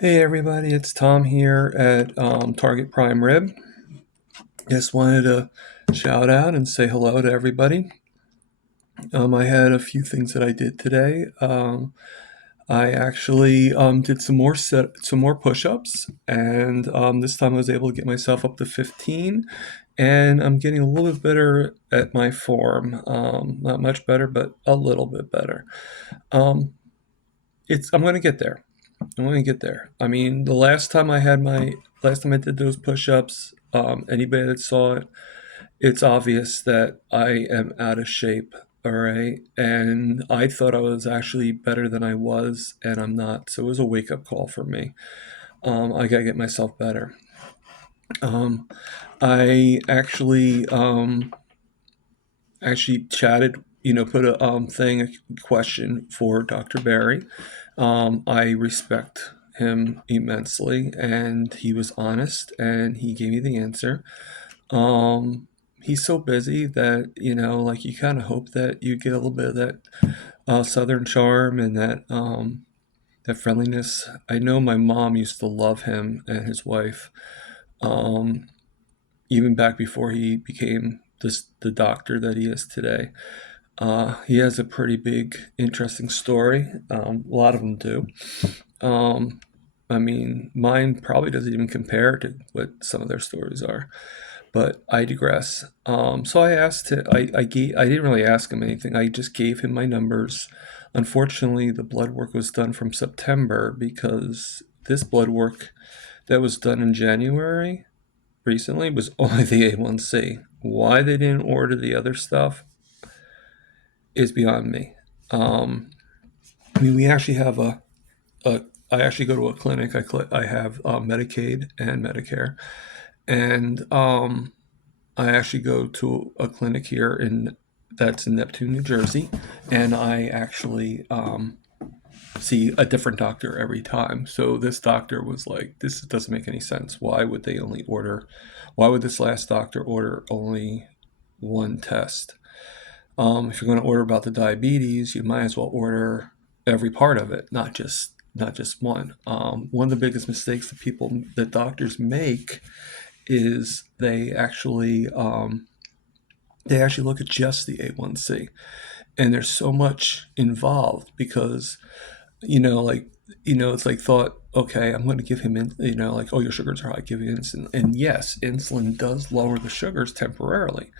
Hey everybody, it's Tom here at Target Prime Rib. Just wanted to shout out and say hello to everybody. I had a few things that I did today. I actually did some more push-ups, and this time I was able to get myself up to 15, and I'm getting a little bit better at my form. Not much better, but a little bit better. Um, I'm going to get there. I'm going to get there. I mean, last time I did those push-ups, anybody that saw it, it's obvious that I am out of shape. All right, and I thought I was actually better than I was, and I'm not. So it was a wake-up call for me. I gotta get myself better. Um, I actually chatted, put a question for Dr. Barry. I respect him immensely, and he was honest, and he gave me the answer. He's so busy that like you kind of hope that you get a little bit of that southern charm and that friendliness. I know my mom used to love him and his wife. Um, Even back before he became the doctor that he is today. He has a pretty big, interesting story. A lot of them do. Um, I mean, mine probably doesn't even compare to what some of their stories are, but I digress. So I asked him, I didn't really ask him anything. I just gave him my numbers. Unfortunately, the blood work was done from September because this blood work that was done in January recently was only the A1C. Why they didn't order the other stuff is beyond me. Um, I mean, we actually have a I actually go to a clinic. I have Medicaid and Medicare, and I actually go to a clinic here that's in Neptune, New Jersey, and I actually see a different doctor every time. So this doctor was like, "This doesn't make any sense. Why would they only order? Why would this last doctor order only one test? If you're going to order about the diabetes, you might as well order every part of it, not just one. One of the biggest mistakes that doctors make is they actually look at just the A1C, and there's so much involved because like it's like thought, okay, I'm going to give him like, oh, your sugars are high, give you insulin. And yes, insulin does lower the sugars temporarily,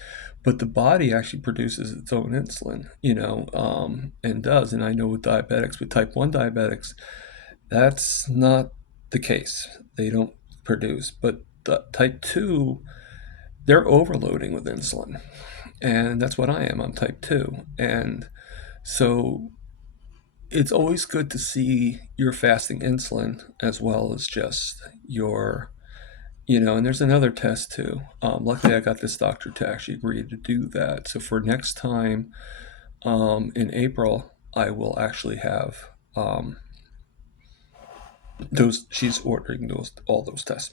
but the body actually produces its own insulin, and does. And I know with type 1 diabetics, that's not the case. They don't produce. But the type 2, they're overloading with insulin, and that's what I am. I'm type 2. And so it's always good to see your fasting insulin as well as just your, and there's another test too. Luckily, I got this doctor to actually agree to do that. So for next time, in April, I will actually have those. She's ordering all those tests,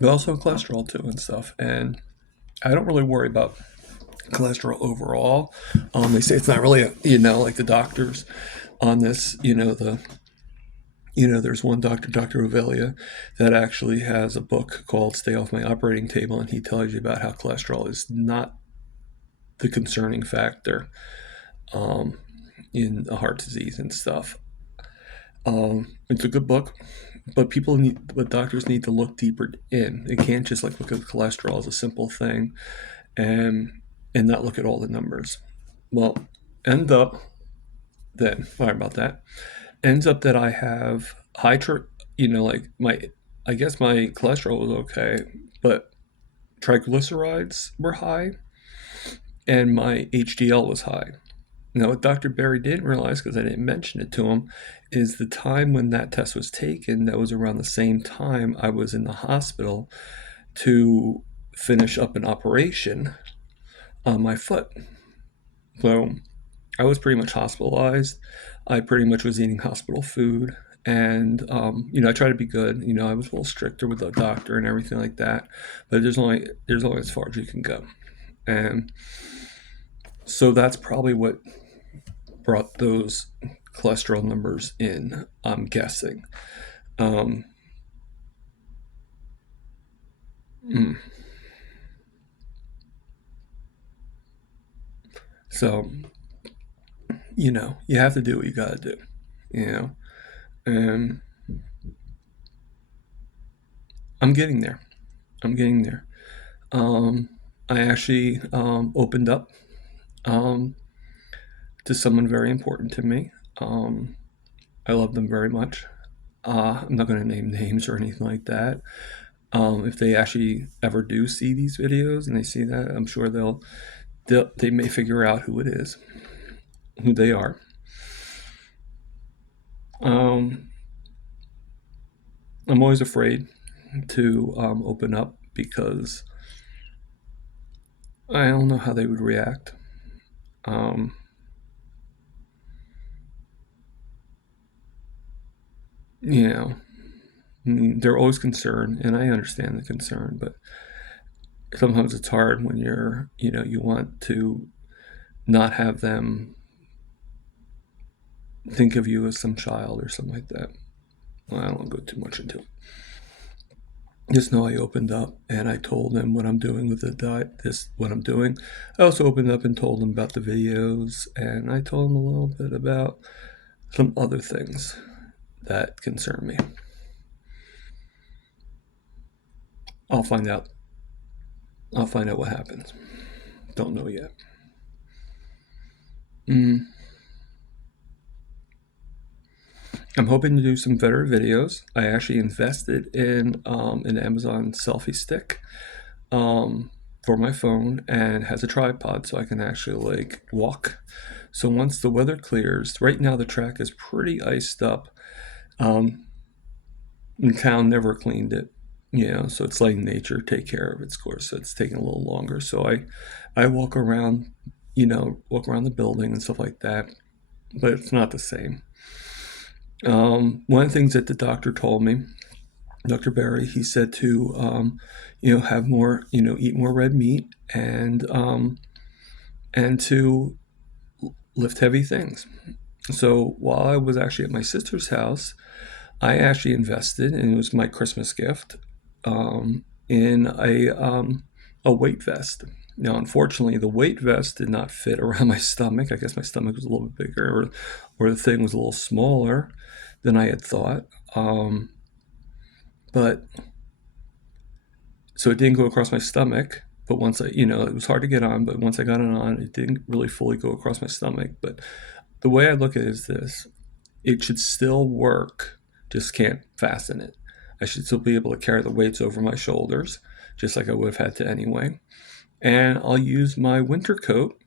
but also cholesterol too and stuff. And I don't really worry about cholesterol overall. They say it's not really like the doctors on this. There's one doctor, Dr. Ovelia, that actually has a book called Stay Off My Operating Table, and he tells you about how cholesterol is not the concerning factor um, in heart disease and stuff. It's a good book, but doctors need to look deeper in. They can't just like look at cholesterol as a simple thing and not look at all the numbers. Well, end up sorry about that. Ends up that I have like I guess my cholesterol was okay, but triglycerides were high and my HDL was high. Now, what Dr. Barry didn't realize, because I didn't mention it to him, is the time when that test was taken, that was around the same time I was in the hospital to finish up an operation on my foot. So I was pretty much hospitalized. I pretty much was eating hospital food. And, I try to be good. I was a little stricter with the doctor and everything like that. But there's only as far as you can go. And so that's probably what brought those cholesterol numbers in, I'm guessing. Um, mm. So, you have to do what you got to do, you know, and I'm getting there. I'm getting there. Um, I actually opened up um, to someone very important to me. Um, I love them very much. I'm not going to name names or anything like that. If they actually ever do see these videos and they see that, I'm sure they may figure out who it is, who they are. Um, I'm always afraid to open up because I don't know how they would react. Um, you know, they're always concerned, and I understand the concern, but sometimes it's hard when you want to not have them think of you as some child or something like that. Well, I don't want to go too much into it. Just know I opened up and I told them what I'm doing with the diet, what I'm doing. I also opened up and told them about the videos, and I told them a little bit about some other things that concern me. I'll find out. I'll find out what happens. Don't know yet. Mm, I'm hoping to do some better videos. I actually invested in an Amazon selfie stick for my phone, and has a tripod so I can actually like walk. So once the weather clears, right now the track is pretty iced up. Um, the town never cleaned it, so it's letting nature take care of its course. So it's taking a little longer. So I walk around, walk around the building and stuff like that, but it's not the same. One of the things that the doctor told me, Dr. Barry, he said to, have more, eat more red meat, and to lift heavy things. So while I was actually at my sister's house, I actually invested, and it was my Christmas gift, in a weight vest. Now, unfortunately, the weight vest did not fit around my stomach. I guess my stomach was a little bit bigger, or the thing was a little smaller than I had thought. But so it didn't go across my stomach. But once it was hard to get on. But once I got it on, it didn't really fully go across my stomach. But the way I look at it is this: it should still work, just can't fasten it. I should still be able to carry the weights over my shoulders, just like I would have had to anyway. And I'll use my winter coat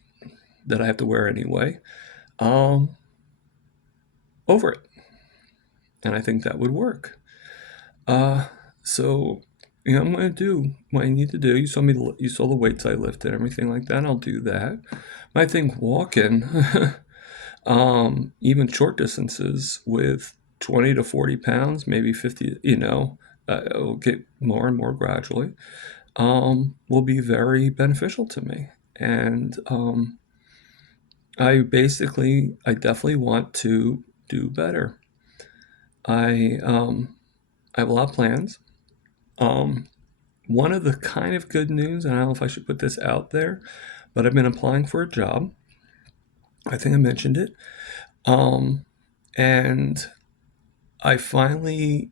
that I have to wear anyway um, over it. And I think that would work. Uh, so, I'm going to do what I need to do. You saw the weights I lifted and everything like that. I'll do that. But I think walking, even short distances with 20 to 40 pounds, maybe 50, it'll get more and more gradually, will be very beneficial to me. And I definitely want to do better. I have a lot of plans. Um, One of the kind of good news, and I don't know if I should put this out there, but I've been applying for a job. I think I mentioned it. Um, and I finally,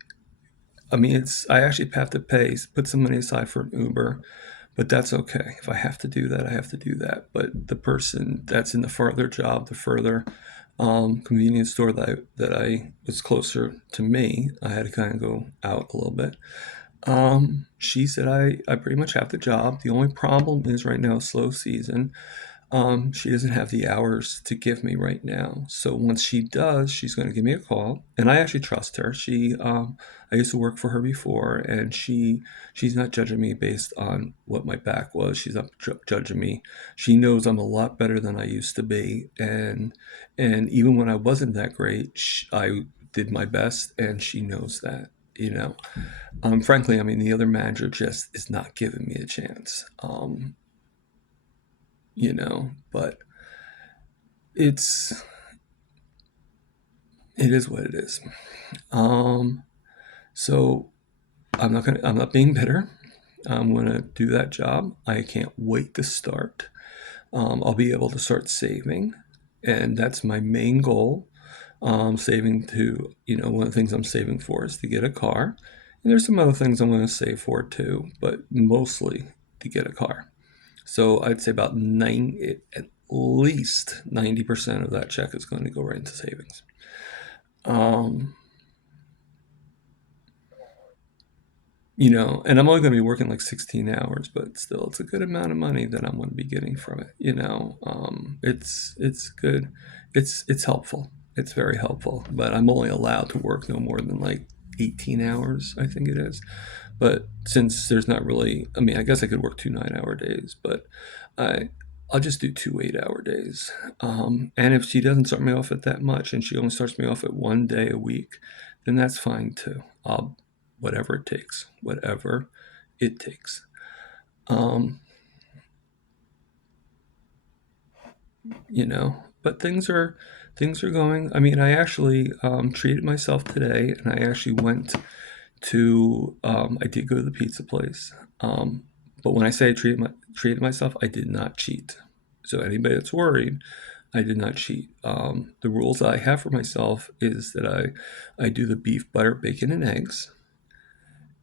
I mean, I actually have to put some money aside for an Uber, but that's okay. If I have to do that, I have to do that. But the person that's in the further job, the further convenience store that I was closer to me, I had to kind of go out a little bit. She said I pretty much have the job. The only problem is right now, slow season. She doesn't have the hours to give me right now. So once she does, she's going to give me a call, and I actually trust her. I used to work for her before, and she's not judging me based on what my back was. She's not judging me. She knows I'm a lot better than I used to be, and even when I wasn't that great, I did my best, and she knows that. Frankly, I mean, the other manager just is not giving me a chance. But it's it is what it is. Um, So I'm not being bitter. I'm gonna do that job. I can't wait to start. I'll be able to start saving, and that's my main goal. Saving to, one of the things I'm saving for is to get a car. And there's some other things I'm going to save for too, but mostly to get a car. So I'd say about at least 90% of that check is going to go right into savings. Um, and I'm only going to be working like 16 hours, but still, it's a good amount of money that I'm going to be getting from it. It's good. It's helpful. It's very helpful. But I'm only allowed to work no more than like 18 hours, I think it is. But since there's not really, I mean, I guess I could work two 9-hour days, but I I'll just do two 8-hour days. And if she doesn't start me off at that much, and she only starts me off at one day a week, then that's fine too. Whatever it takes, whatever it takes. Um, but things are going. I mean, I actually treated myself today, and I actually went to. I did go to the pizza place, but when I say treated myself, I did not cheat. So anybody that's worried, I did not cheat. The rules I have for myself is that I do the beef, butter, bacon, and eggs.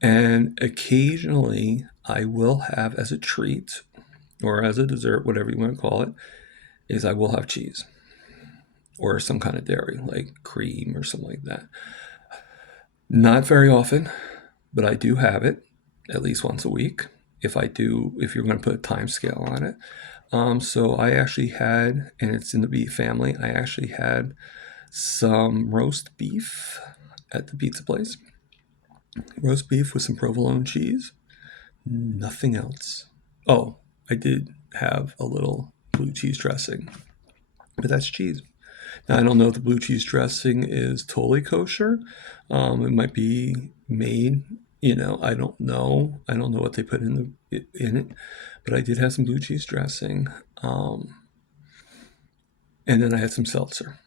And occasionally, I will have as a treat or as a dessert, whatever you want to call it, is I will have cheese or some kind of dairy, like cream or something like that. Not very often, but I do have it at least once a week. If you're going to put a time scale on it. So I actually had, and it's in the beef family, I actually had some roast beef at the pizza place. Roast beef with some provolone cheese. Nothing else. Oh, I did have a little blue cheese dressing, but that's cheese. Now, I don't know if the blue cheese dressing is totally kosher. It might be made. I don't know. I don't know what they put in it, but I did have some blue cheese dressing, and then I had some seltzer.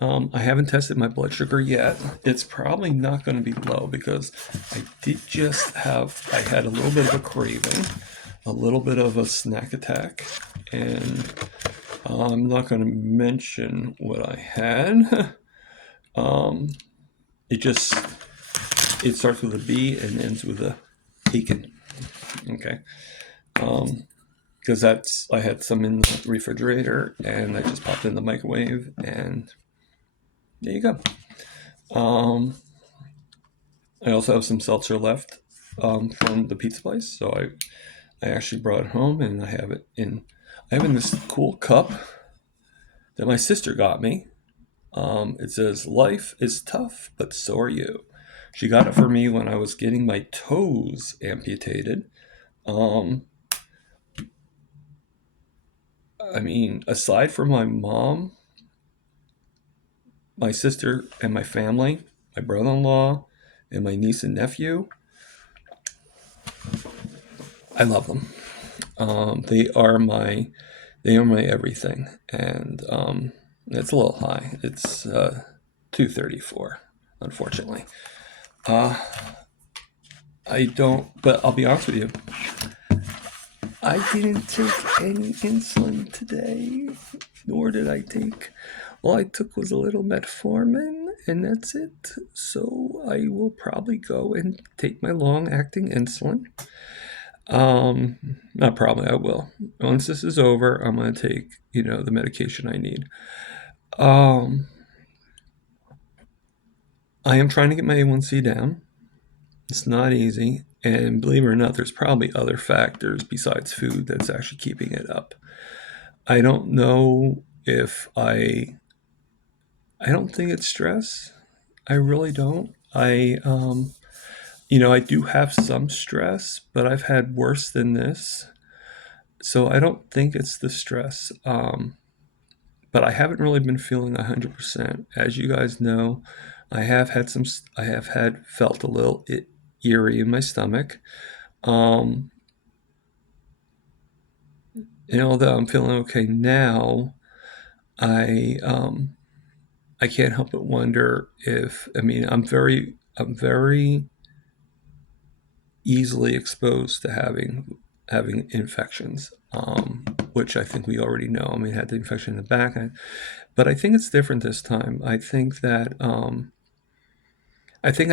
I haven't tested my blood sugar yet. It's probably not going to be low because I had a little bit of a craving, a little bit of a snack attack, and I'm not going to mention what I had. um, it just, it starts with a B and ends with a Aiken. Okay. Because I had some in the refrigerator and I just popped it in the microwave and there you go. Um, I also have some seltzer left from the pizza place, so I actually brought it home and I have in this cool cup that my sister got me. It says "Life is tough, but so are you." She got it for me when I was getting my toes amputated. Um, I mean, aside from my mom, my sister, and my family, my brother-in-law, and my niece and nephew, I love them. Um, they are my they are my everything, and it's a little high. It's 234, unfortunately. Uh, I don't, but I'll be honest with you. I didn't take any insulin today, nor did I take. All I took was a little metformin, and that's it. So I will probably go and take my long-acting insulin. Not probably, I will. Once this is over, I'm gonna take, the medication I need. Um, I am trying to get my A1C down. It's not easy, and believe it or not, there's probably other factors besides food that's actually keeping it up. I don't know if I don't think it's stress. I really don't. I do have some stress, but I've had worse than this. So I don't think it's the stress. But I haven't really been feeling 100%. As you guys know, I have had felt a little eerie in my stomach. Um, although I'm feeling okay now, I I can't help but wonder if, I mean, I'm very I'm very easily exposed to having infections, which I think we already know. I mean, I had the infection in the back, but I think it's different this time. I think I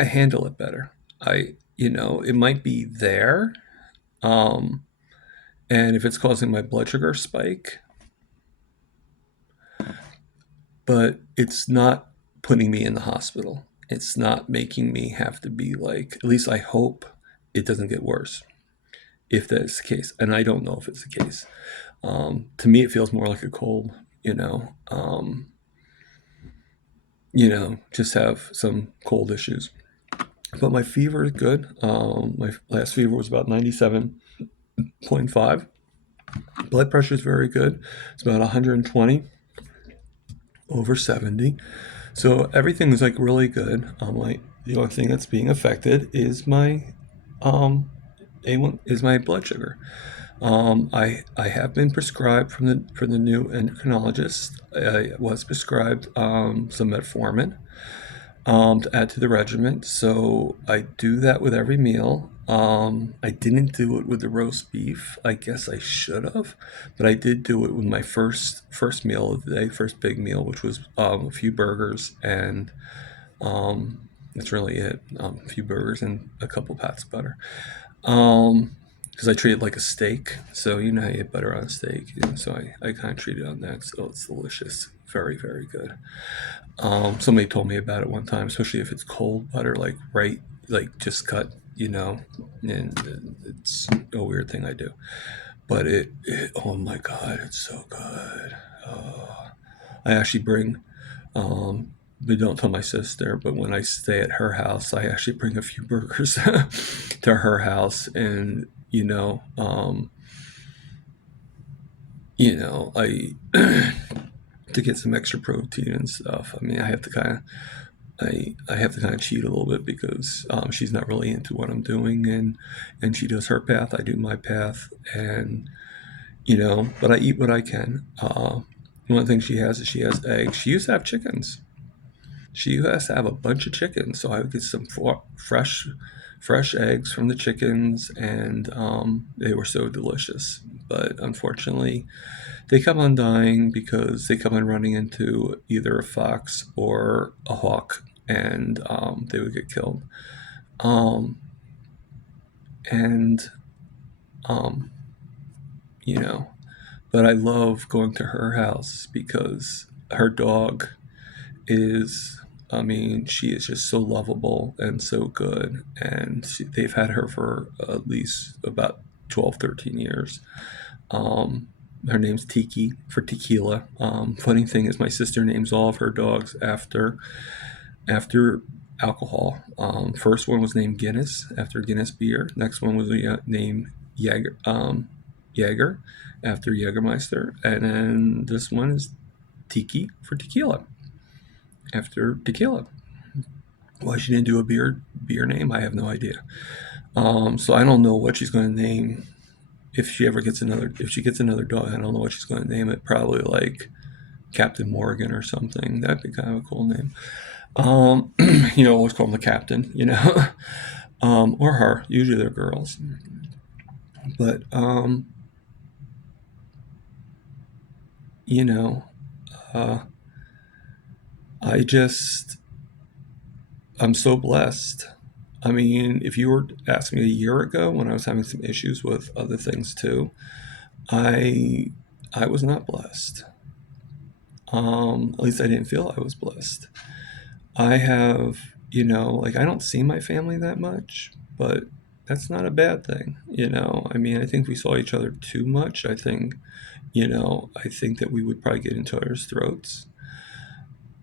handle it better. It might be there, um, and if it's causing my blood sugar spike, but it's not putting me in the hospital. It's not making me have to be like. At least I hope it doesn't get worse. If that's the case, and I don't know if it's the case. To me, it feels more like a cold. Just have some cold issues. But my fever is good. My last fever was about 97.5. Blood pressure is very good. It's about 120 over 70. So everything is like really good. Like the only thing that's being affected is my A1 is my blood sugar. I have been prescribed for the new endocrinologist. I was prescribed some metformin to add to the regimen. So I do that with every meal. I didn't do it with the roast beef. I guess I should have, but I did do it with my first meal of the day, first big meal, which was a few burgers, and that's really it. A few burgers and a couple pats of butter. Because I treat it like a steak. So you know how you get butter on a steak. So I kind of treat it on that. So it's delicious. Very, very good. Somebody told me about it one time, especially if it's cold butter, like right, like just cut, and it's a weird thing I do. But oh my God, it's so good. I actually bring, but don't tell my sister, but when I stay at her house, I actually bring a few burgers to her house, and I to get some extra protein and stuff. I mean, I have to kind of cheat a little bit because she's not really into what I'm doing, and she does her path, I do my path, and but I eat what I can. One thing she has is she has eggs. She used to have chickens. She has to have a bunch of chickens, so I would get some fresh eggs from the chickens, and they were so delicious. But unfortunately, they come on dying because they come on running into either a fox or a hawk, and they would get killed. Um, and um, you know, but I love going to her house because her dog is. I mean, she is just so lovable and so good, and they've had her for at least about 12, 13 years. Um, Her name's Tiki for tequila. Funny thing is, my sister names all of her dogs after alcohol. First one was named Guinness after Guinness beer. Next one was named Jaeger after Jägermeister, and then this one is Tiki for tequila after tequila. Why she didn't do a beer name, I have no idea. So I don't know what she's going to name if she gets another dog. I don't know what she's going to name it. Probably like Captain Morgan or something. That'd be kind of a cool name. Always call him the captain. Or her. Usually they're girls, but you know, uh, I just I'm so blessed. I mean, if you were asking me a year ago when I was having some issues with other things too, I I was not blessed. At least I didn't feel I was blessed. I have, like I don't see my family that much, but that's not a bad thing. I mean, I think we saw each other too much. I think that we would probably get into others' throats.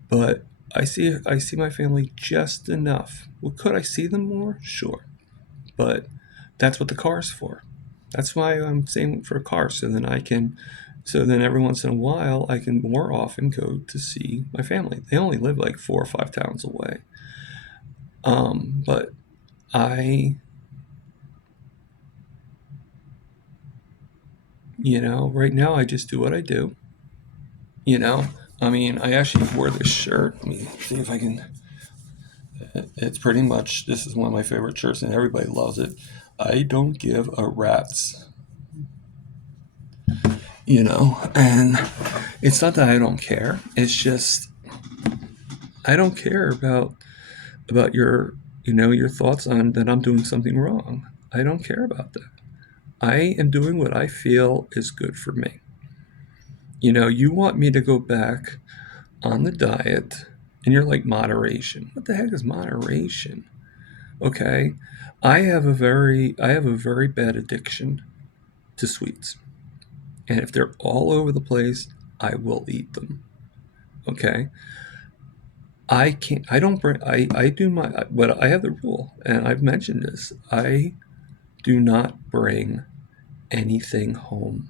But I see my family just enough. Well, could I see them more? Sure. But that's what the car's for. That's why I'm saving for a car so then every once in a while I can more often go to see my family. They only live like 4 or 5 towns away. But I, right now I just do what I do. You know, I mean, I actually wore this shirt. Let me see if I can. It's pretty much, this is one of my favorite shirts and everybody loves it. I don't give a rat's, and it's not that I don't care. It's just I don't care about your thoughts on that I'm doing something wrong. I don't care about that. I am doing what I feel is good for me. You want me to go back on the diet, and you're like, moderation. What the heck is moderation? Okay. I have a very bad addiction to sweets. And if they're all over the place, I will eat them. Okay. I can't, I don't bring, I do but I have the rule, and I've mentioned this. I do not bring anything home.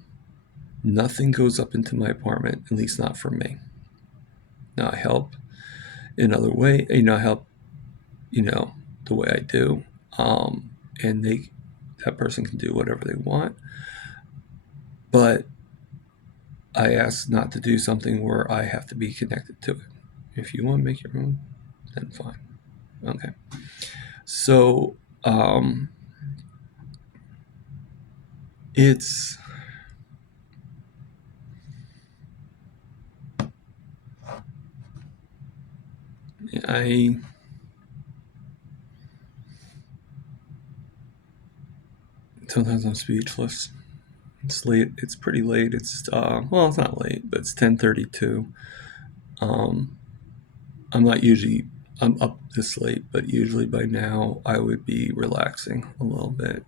Nothing goes up into my apartment, at least not for me. Now I help in other way, I help, you know, the way I do. And that person can do whatever they want. But I ask not to do something where I have to be connected to it. If you want to make your own, then fine. Okay. So it's I sometimes I'm speechless. It's late. It's pretty late. Well, it's not late, but it's 10:32. Um, I'm not usually I'm up this late, but usually by now I would be relaxing a little bit.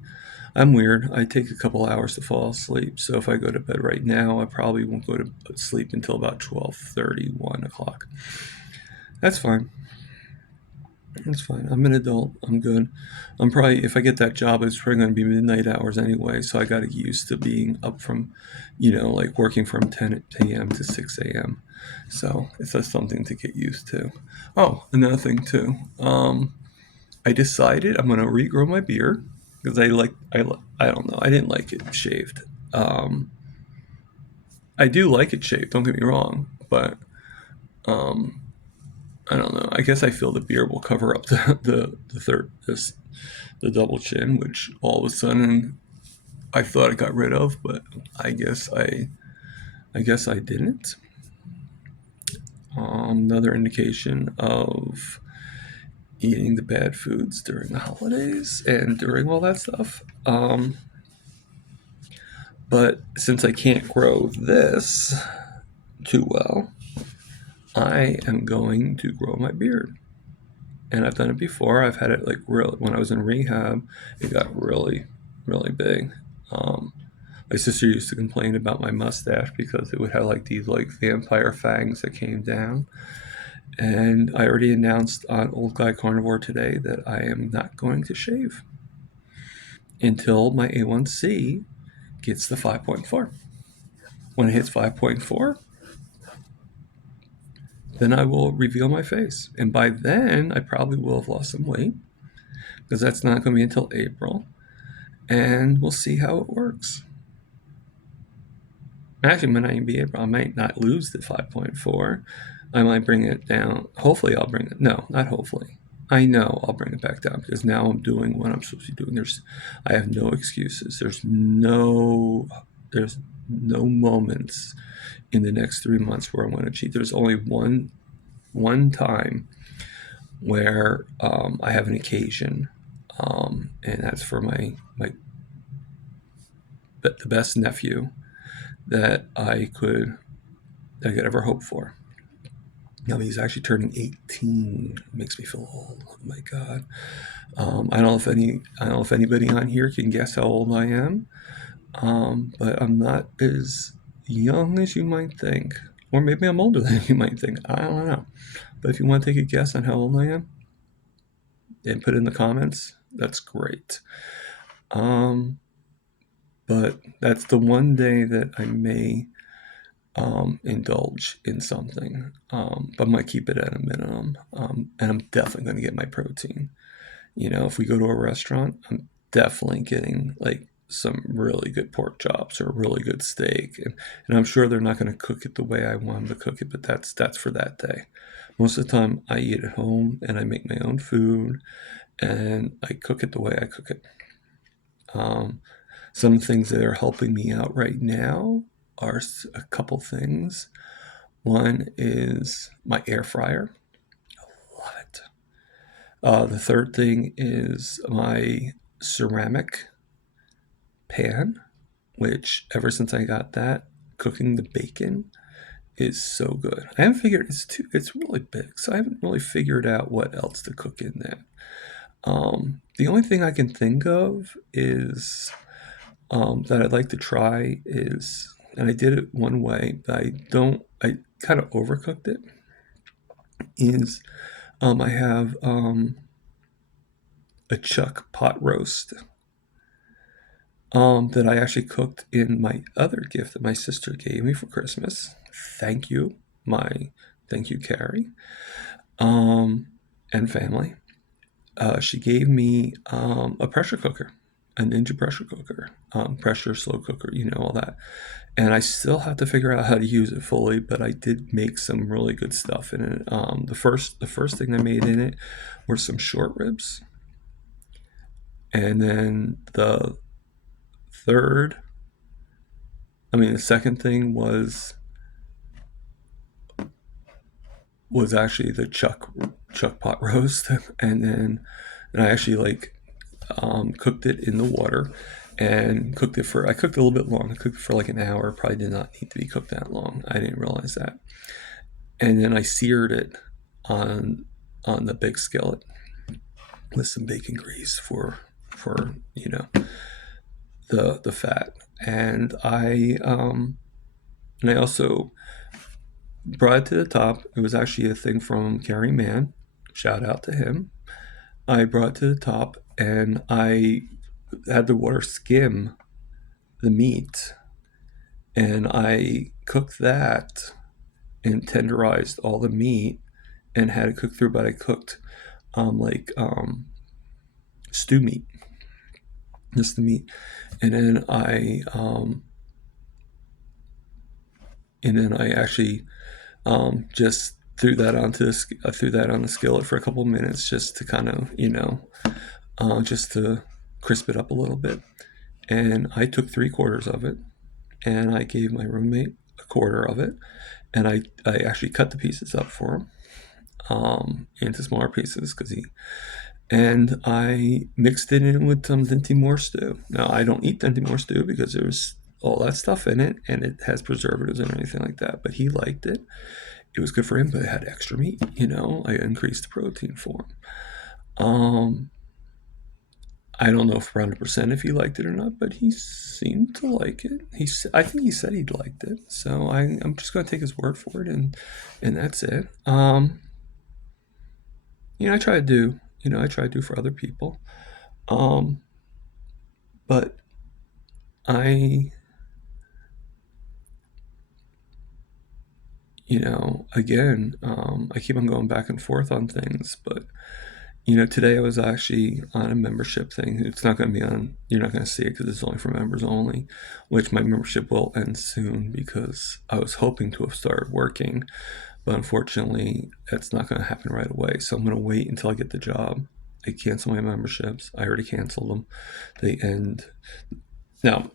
I'm weird. I take a couple hours to fall asleep, so if I go to bed right now, I probably won't go to sleep until about 12:30, 1 o'clock. That's fine. That's fine. I'm an adult. I'm good. I'm probably, if I get that job, it's probably going to be midnight hours anyway. So I got to get used to being up from, like working from 10 a.m. to 6 a.m. So it's just something to get used to. Oh, another thing too. I decided I'm going to regrow my beard because I don't know. I didn't like it shaved. Um, I do like it shaved. Don't get me wrong, but um, I don't know. I guess I feel the beard will cover up the double chin, which all of a sudden I thought I got rid of, but I guess I didn't. Another indication of eating the bad foods during the holidays and during all that stuff. But since I can't grow this too well, I am going to grow my beard. And I've done it before. I've had it like real when I was in rehab. It got really, really big. Um, my sister used to complain about my mustache because it would have like these like vampire fangs that came down. And I already announced on Old Guy Carnivore today that I am not going to shave until my A1C gets to 5.4. When it hits 5.4, then I will reveal my face. And by then, I probably will have lost some weight because that's not going to be until April. And we'll see how it works. Actually, it might not even be April. I might not lose the 5.4. I might bring it down. Hopefully, I'll bring it. No, not hopefully. I know I'll bring it back down because now I'm doing what I'm supposed to be doing. I have no excuses. There's no moments in the next 3 months where I'm going to cheat. There's only one time where I have an occasion, and that's for my the best nephew that I could ever hope for. Now he's actually turning 18. It makes me feel old. Oh my god. I don't know if anybody on here can guess how old I am. But I'm not as young as you might think, or maybe I'm older than you might think. I don't know. But if you want to take a guess on how old I am and put it in the comments, that's great. Um, but that's the one day that I may indulge in something, but I might keep it at a minimum. And I'm definitely going to get my protein. If we go to a restaurant, I'm definitely getting like some really good pork chops or really good steak, and I'm sure they're not going to cook it the way I want them to cook it, but that's for that day. Most of the time, I eat at home and I make my own food and I cook it the way I cook it. Um, some things that are helping me out right now are a couple things. One is my air fryer. Love it. The third thing is my ceramic pan, which ever since I got that, cooking the bacon is so good. I haven't figured it's really big, so I haven't really figured out what else to cook in there. The only thing I can think of is that I'd like to try is, and I did it one way, but I kind of overcooked it. Is I have a chuck pot roast that I actually cooked in my other gift that my sister gave me for Christmas. Thank you, my thank you, Carrie, um, and family. She gave me a pressure cooker, a Ninja pressure cooker, pressure slow cooker, all that. And I still have to figure out how to use it fully, but I did make some really good stuff in it. The first thing I made in it were some short ribs, and then third, the second thing was actually the chuck pot roast, and I actually cooked it in the water and I cooked it a little bit long. I cooked it for like an hour. Probably did not need to be cooked that long. I didn't realize that. And then I seared it on the big skillet with some bacon grease for the fat. And I also brought it to the top. It was actually a thing from Gary Mann. Shout out to him. I brought it to the top and I had the water skim the meat, and I cooked that and tenderized all the meat and had it cooked through. But I cooked stew meat, just the meat, and then I actually just threw that threw that on the skillet for a couple minutes just to kind of just to crisp it up a little bit. And I took 3/4 of it and I gave my roommate a quarter of it, and I actually cut the pieces up for him into smaller pieces and I mixed it in with some Dinty Moore stew. Now I don't eat Dinty Moore stew because there's all that stuff in it and it has preservatives and anything like that, but he liked it. It was good for him, but it had extra meat. I increased the protein for him. I don't know if 100% if he liked it or not, but he seemed to like it. I think he said he liked it, so I'm just going to take his word for it, and that's it. I try to do, for other people, but I, again, I keep on going back and forth on things, but today I was actually on a membership thing. It's not going to be on, you're not going to see it because it's only for members only, which my membership will end soon because I was hoping to have started working, but unfortunately, that's not going to happen right away. So I'm going to wait until I get the job. I cancel my memberships. I already canceled them. They end. Now,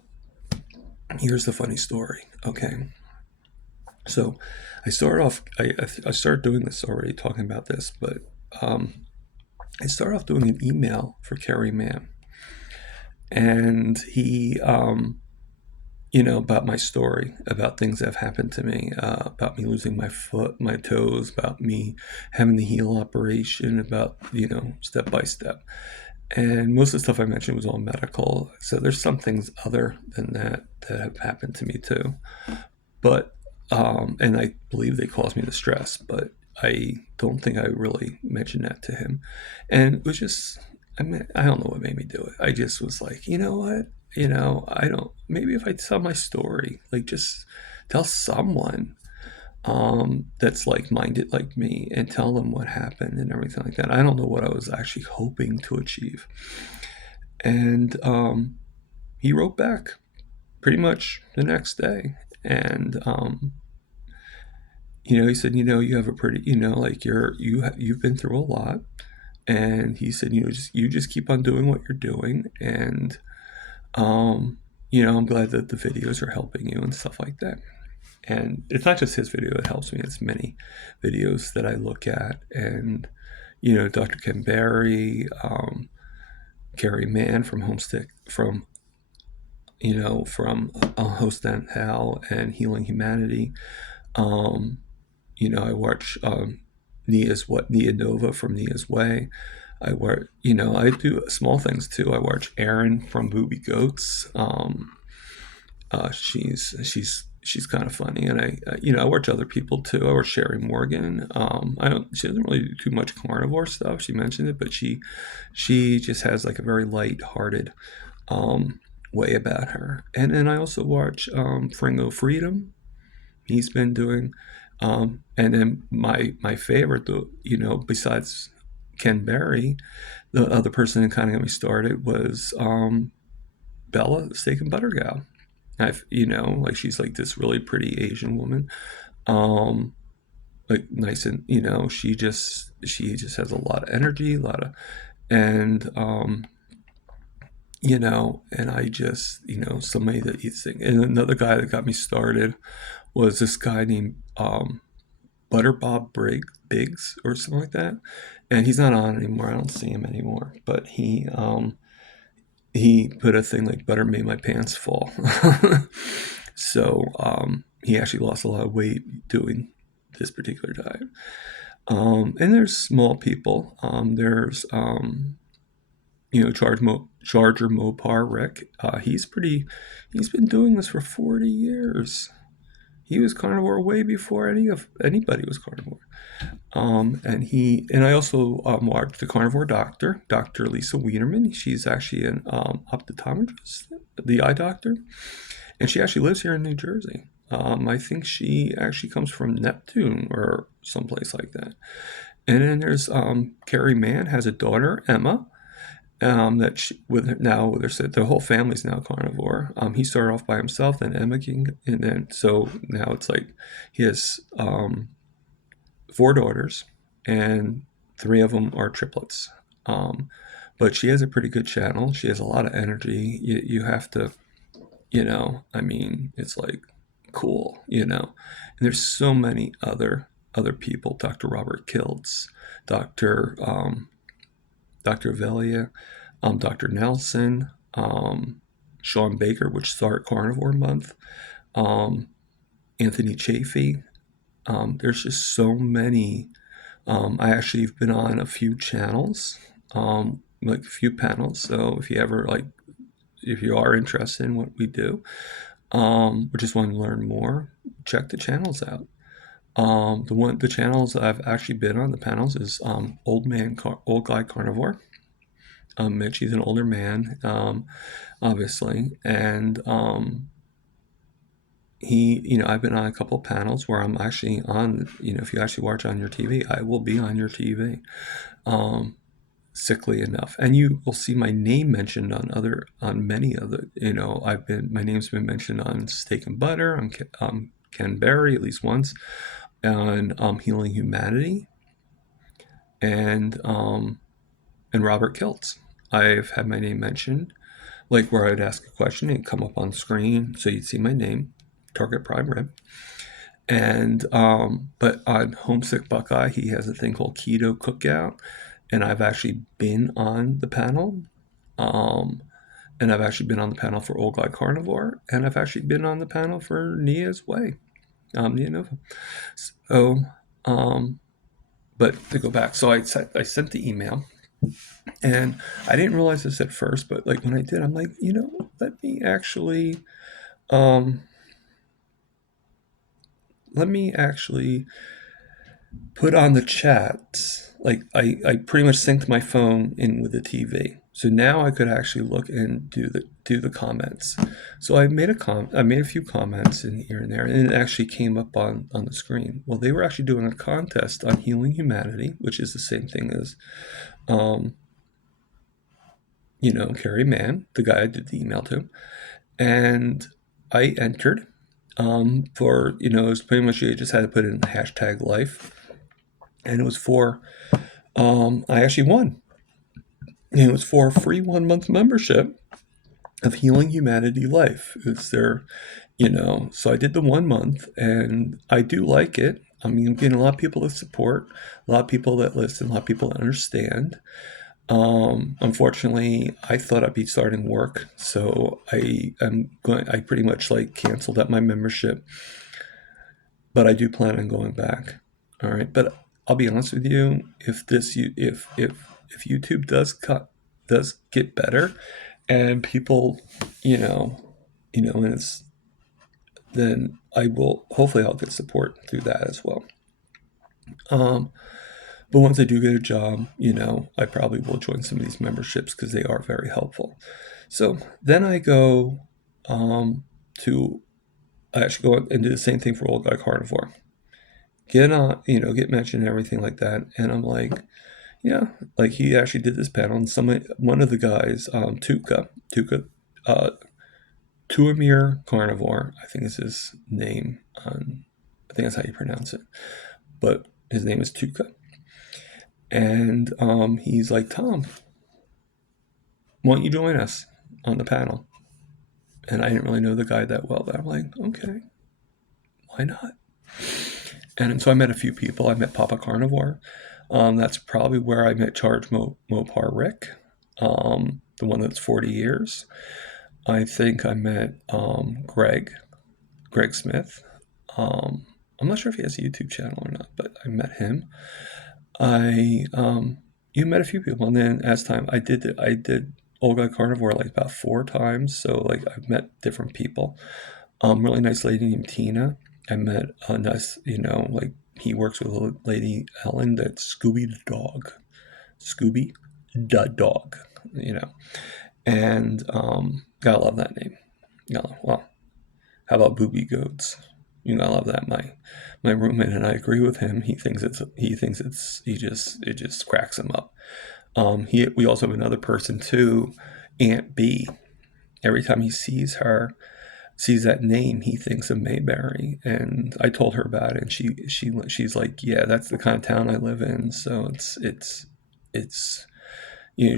here's the funny story. Okay. So I started off, I started doing this already, talking about this, but I started off doing an email for Kerry Mann, and he, about my story, about things that have happened to me, about me losing my toes, about me having the heel operation, about, step by step. And most of the stuff I mentioned was all medical. So there's some things other than that have happened to me too. But, and I believe they caused me the stress, but I don't think I really mentioned that to him. And it was just, I don't know what made me do it. I just was like, you know what? I don't, maybe if I tell my story, like just tell someone that's like minded like me and tell them what happened and everything like that. I don't know what I was actually hoping to achieve. And he wrote back pretty much the next day. And he said, you have a pretty, like you've been through a lot. And he said, just keep on doing what you're doing. And, um, I'm glad that the videos are helping you and stuff like that. And it's not just his video that helps me, it's many videos that I look at. And, Dr. Ken Berry, Carrie Mann from Homestick, from Host and Hal and Healing Humanity. Um, I watch Nia Nova from Nia's Way. I do small things too. I watch Erin from Booby Goats. She's kind of funny, and I watch other people too. I watch Sherry Morgan. I don't. She doesn't really do too much carnivore stuff. She mentioned it, but she just has like a very light-hearted um, way about her. And then I also watch Fringo Freedom. He's been doing, and then my favorite, though, besides Ken Berry, the other person that kind of got me started was Bella, the Steak and Butter Gal. Like she's like this really pretty Asian woman, um, like nice, and she just has a lot of energy, a lot of, and and I just, somebody that eats things. And another guy that got me started was this guy named Butter Bob Biggs or something like that, and he's not on anymore. I don't see him anymore, but he put a thing like butter made my pants fall. So he actually lost a lot of weight doing this particular diet. And there's small people. There's Charger Mopar Rick. He's been doing this for 40 years. He was carnivore way before anybody was carnivore. And I also watched the Carnivore Doctor, Dr. Lisa Wienerman. She's actually an optometrist, the eye doctor, and she actually lives here in New Jersey. I think she actually comes from Neptune or someplace like that. And then there's Carrie Mann has a daughter, Emma. That she, with her, now with her, the whole family's now carnivore. He started off by himself, then Emma King, and then so now it's like he has four daughters, and three of them are triplets. Um, but she has a pretty good channel. She has a lot of energy. You have to, I mean, it's like cool, And there's so many other people. Dr. Robert Kiltz, Dr. Dr. Velia, Dr. Nelson, Sean Baker, which started Carnivore Month, um, Anthony Chafee. There's just so many. I actually have been on a few channels, like a few panels. So if you are interested in what we do, or just want to learn more, check the channels out. The channels I've actually been on, the panels, is Old Guy Carnivore. Mitch, he's an older man, obviously, and I've been on a couple of panels where I'm actually on. If you actually watch on your TV, I will be on your TV. Um, Sickly enough, and you will see my name mentioned on many other. My name's been mentioned on Steak and Butter, on Ken Berry at least once, on Healing Humanity, and Robert Kiltz. I've had my name mentioned, like where I'd ask a question and come up on screen, so you'd see my name, Target Prime Rib. And but on Homesick Buckeye, he has a thing called Keto Cookout, and I've actually been on the panel. Um, and I've actually been on the panel for Old Guy Carnivore, and I've actually been on the panel for Nia's Way, Nia Nova. So, um, but to go back, so I sent the email, and I didn't realize this at first, but like when I did, I'm like, um, let me actually put on the chats. Like I pretty much synced my phone in with the TV. So now I could actually look and do the comments. So I made a few comments in here and there, and it actually came up on the screen. Well, they were actually doing a contest on Healing Humanity, which is the same thing as um, Carrie Mann, the guy I did the email to. And I entered. For, it was pretty much, you just had to put in hashtag life. And it was for, I actually won. And it was for a free 1 month membership of Healing Humanity Life. It's their, so I did the 1 month and I do like it. I mean, I'm getting a lot of people that support, a lot of people that listen, a lot of people that understand. Unfortunately, I thought I'd be starting work, so I pretty much like canceled out my membership, but I do plan on going back. All right, but I'll be honest with you, if YouTube does get better, and people, you know, and it's then I will hopefully I'll get support through that as well. Um, but once I do get a job, I probably will join some of these memberships because they are very helpful. So then I go to I actually go and do the same thing for Old Guy Carnivore. Get on, get mentioned and everything like that, and I'm like, yeah, like he actually did this panel, and one of the guys, uh, Tuamir Carnivore, I think is his name. I think that's how you pronounce it, but his name is Tuka, and he's like, Tom, why don't you join us on the panel? And I didn't really know the guy that well, but I'm like, okay, why not? And so I met a few people. I met Papa Carnivore. That's probably where I met Charge Mopar Rick, the one that's 40 years. I think I met Greg Smith. I'm not sure if he has a YouTube channel or not, but I met him. I You met a few people, and then as time I did Olga Carnivore like about 4 times, so like I've met different people. Really nice lady named Tina. I met a nice, like he works with a lady Ellen that's Scooby the dog, Scooby the dog, and gotta love that name. Well, how about Booby Goats? I love that. My roommate and I agree with him. It just cracks him up. We also have another person too, Aunt B. Every time he sees that name, he thinks of Mayberry. And I told her about it, and she's like, yeah, that's the kind of town I live in. So it's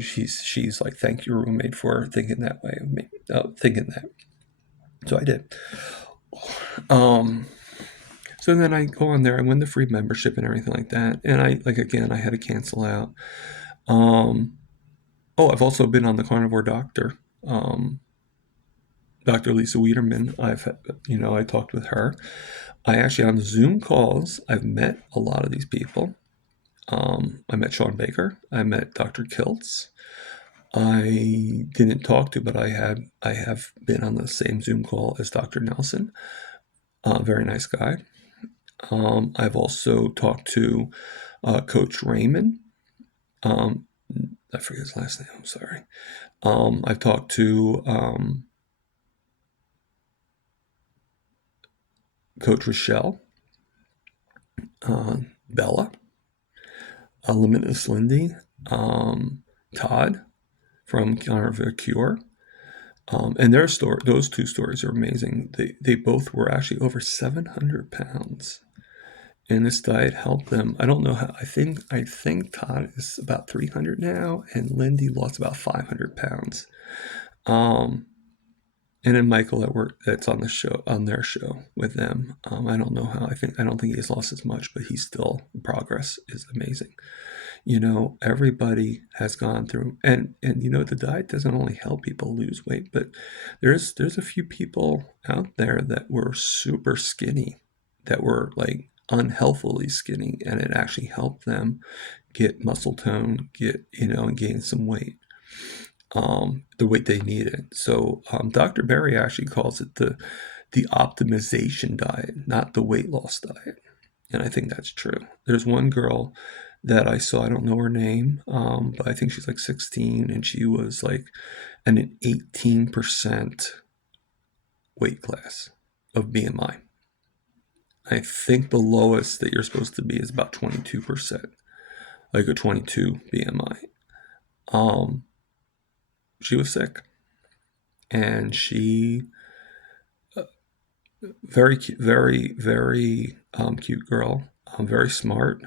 she's like, thank your roommate for thinking that way of me, thinking that. So I did. Um, so then I go on there, I win the free membership and everything like that. And I had to cancel out. Um, oh, I've also been on the Carnivore Doctor. Dr. Lisa Wiederman. I talked with her. I actually on Zoom calls. I've met a lot of these people. I met Sean Baker. I met Dr. Kiltz. I didn't talk to, but I have been on the same Zoom call as Dr. Nelson. Very nice guy. I've also talked to Coach Raymond. I forget his last name. I'm sorry. I've talked to Coach Rochelle, Bella, Limitless Lindy, Todd from Carnivore Cure. And those two stories are amazing. They both were actually over 700 pounds, and this diet helped them. I don't know how. I think Todd is about 300 now, and Lindy lost about 500 pounds. Um, and then Michael that's on the show, on their show with them. I don't know how. I don't think he's lost as much, but he's still progress is amazing. Everybody has gone through, and the diet doesn't only help people lose weight, but there's a few people out there that were super skinny, that were like unhealthily skinny, and it actually helped them get muscle tone, and gain some weight, the weight they needed. So Dr. Berry actually calls it the optimization diet, not the weight loss diet. And I think that's true. There's one girl that I saw, I don't know her name, but I think she's like 16, and she was like in an 18% weight class of BMI. I think the lowest that you're supposed to be is about 22%, like a 22 BMI. Um, she was sick, and she very cute, very, very cute girl. Very smart.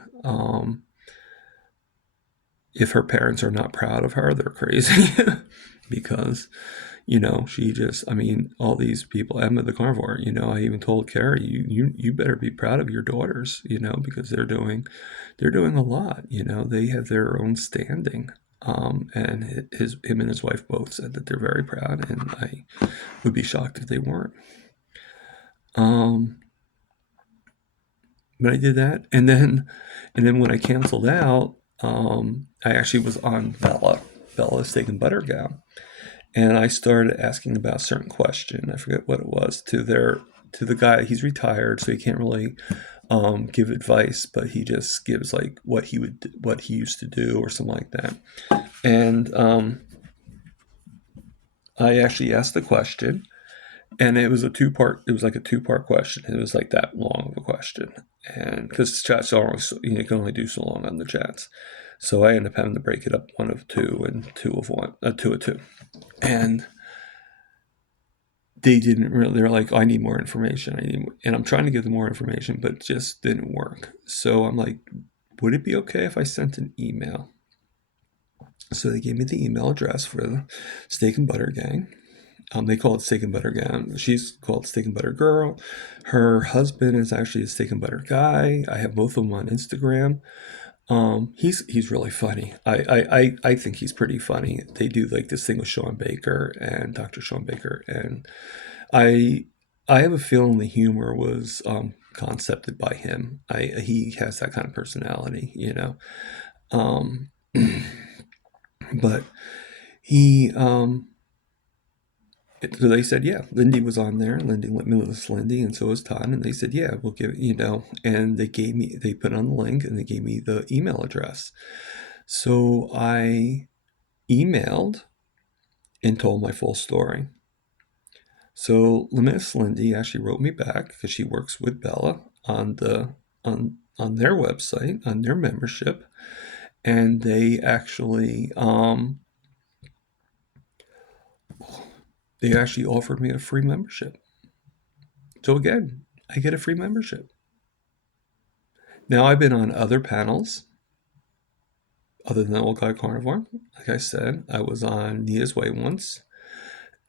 If her parents are not proud of her, they're crazy because she just, I mean, all these people, Emma the carnivore, I even told Carrie, you better be proud of your daughters, because they're doing a lot. They have their own standing. And him and his wife both said that they're very proud, and I would be shocked if they weren't. Um, but I did that, and then when I canceled out, I actually was on Bella's steak and butter gown, and I started asking about a certain question. I forget what it was to the guy. He's retired, so he can't really give advice, but he just gives like what he used to do or something like that. And I actually asked the question, and it was a two part. It was like a two-part question. It was like that long of a question, and because chats are always, you can only do so long on the chats, so I ended up having to break it up one of two and two of one, two of two, and they didn't really. They're like, I need more information. And I'm trying to give them more information, but it just didn't work. So I'm like, would it be okay if I sent an email? So they gave me the email address for the Steak and Butter Gang. They call it Steak and Butter Gang. She's called Steak and Butter Girl. Her husband is actually a Steak and Butter Guy. I have both of them on Instagram. He's really funny. I think he's pretty funny. They do like this thing with Sean Baker and Dr. Sean Baker, and I I have a feeling the humor was concepted by him. He has that kind of personality. Um, but he so they said, yeah, Lindy was on there. Lindy let me list Lindy, and so was Todd. And they said, yeah, we'll give it. And they put on the link and they gave me the email address. So I emailed and told my full story. So Miss Lindy actually wrote me back because she works with Bella on their website, on their membership, and they actually offered me a free membership. So again, I get a free membership. Now I've been on other panels other than Old Guy Carnivore. Like I said, I was on Nia's Way once.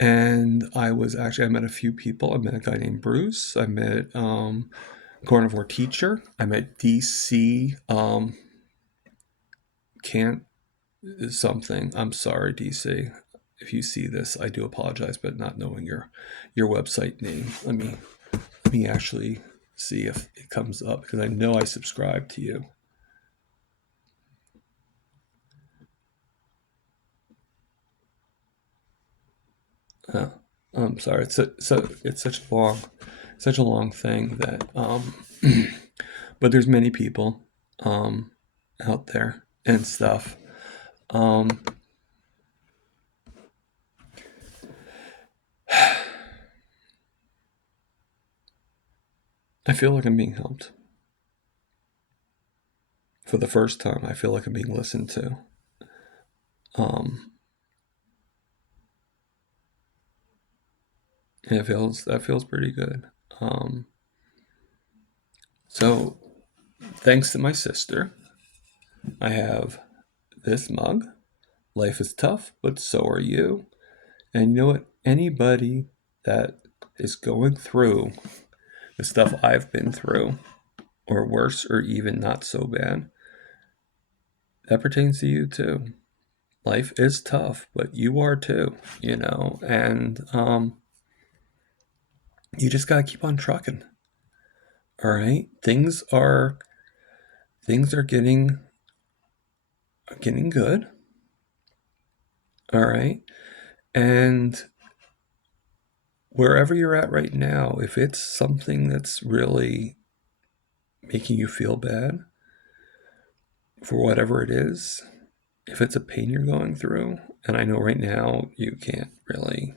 And I met a few people. I met a guy named Bruce. I met Carnivore Teacher. I met DC Can't something. I'm sorry, DC. If you see this, I do apologize, but not knowing your website name. Let me actually see if it comes up because I know I subscribe to you. Uh, I'm sorry. It's such a long thing that but there's many people um, out there and stuff. Um, I feel like I'm being helped for the first time. I feel like I'm being listened to. Um, and that feels pretty good. Um, so thanks to my sister, I have this mug. Life is tough, but so are you. And you know what? Anybody that is going through the stuff I've been through, or worse, or even not so bad, that pertains to you too. Life is tough, but you are too. And you just gotta keep on trucking. All right, things are getting good. All right, and wherever you're at right now, if it's something that's really making you feel bad for whatever it is, if it's a pain you're going through, and I know right now you can't really,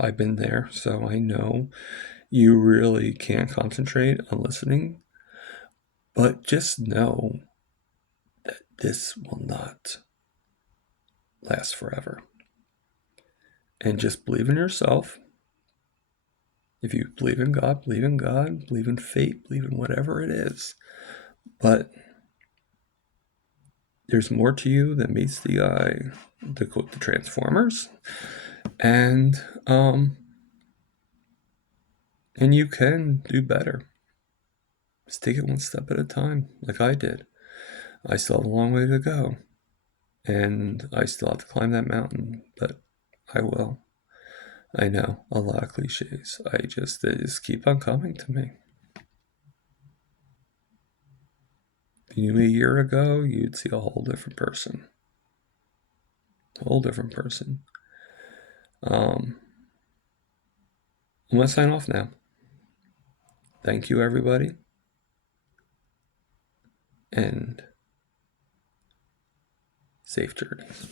I've been there, so I know you really can't concentrate on listening, but just know that this will not last forever. And just believe in yourself. If you believe in God, believe in God, believe in fate, believe in whatever it is. But there's more to you than meets the eye, to quote the Transformers. And and you can do better. Just take it one step at a time, like I did. I still have a long way to go. And I still have to climb that mountain, but I will. I know, a lot of cliches. They just keep on coming to me. If you knew me a year ago, you'd see a whole different person. A whole different person. I'm going to sign off now. Thank you, everybody. And safe journeys.